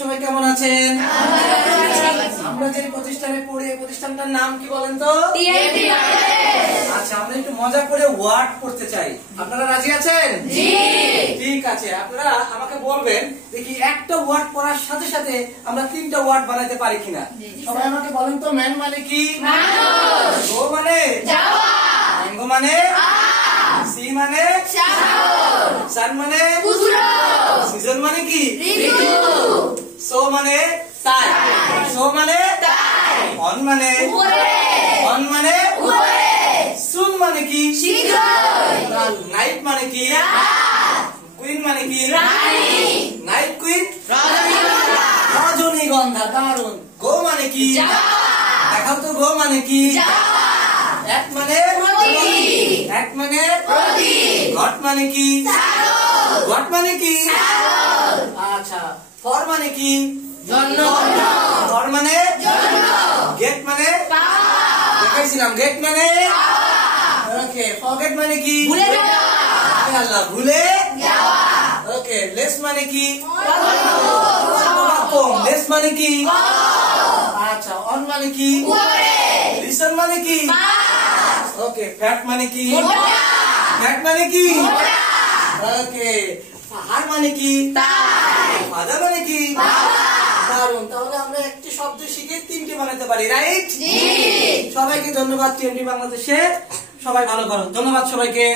সবাই কেমন আছেন? আমরা যে প্রতিষ্ঠানে পড়ি এই প্রতিষ্ঠানটার নাম কি বলেন তো? TMT knowledge. আচ্ছা, আমরা একটু মজা করে ওয়ার্ড পড়তে চাই। আপনারা রাজি আছেন? জি। ঠিক আছে, আপনারা আমাকে বলবেন দেখি একটা ওয়ার্ড পড়ার সাথে সাথে আমরা তিনটা ওয়ার্ড বানাতে পারি কিনা। সবাই আমাকে বলেন তো, ম্যান মানে কি? মানুষ। গো মানে যাওয়া। ম্যাঙ্গো মানে আম। সি মানে সাগর। সান মানে পুত্র। সিজন মানে কি? ঋতু। সো মানে তাই। সো মানে তাই। অন মানে উপরে। অন মানে উপরে। সুন মানে কি? শীঘ্রই। নাইট মানে কি? রাত। কুইন মানে কি? রানী। নাইট কুইন রজনীগন্ধা। রজনীগন্ধা। দারুন। গো মানে কি? যাওয়া। দেখাও তো গো মানে কি? যাওয়া। এক মানে প্রদীপ। এক মানে প্রদীপ। ঘট মানে কি? সাগর। ঘট মানে কি? সাগর। আচ্ছা, ফর মানে কি? জন্য। ফর মানে জন্য। গেট মানে পাওয়া। দেখাইছিলাম, গেট মানে ওকে। ফরগেট মানে কি? ভুলে যাওয়া। আল্লাহ, ভুলে যাওয়া। ওকে। লেস মানে কি? কম। লেস মানে কি? কম। আচ্ছা, অন মানে কি? উপরে। লিসন মানে কি? পাঁচ। ওকে। ফ্যাট মানে কি? মোটা। ফ্যাট মানে কি? মোটা। ওকে। হার মানে কি? তাই। ফাদার মানে কি? বাবা। দারুন। তাহলে আমরা একটি শব্দ শিখে তিনটি বানাতে পারি, রাইট? জি। সবাইকে ধন্যবাদ। টিএমটি বাংলাদেশে সবাই ভালো করুন। ধন্যবাদ সবাইকে।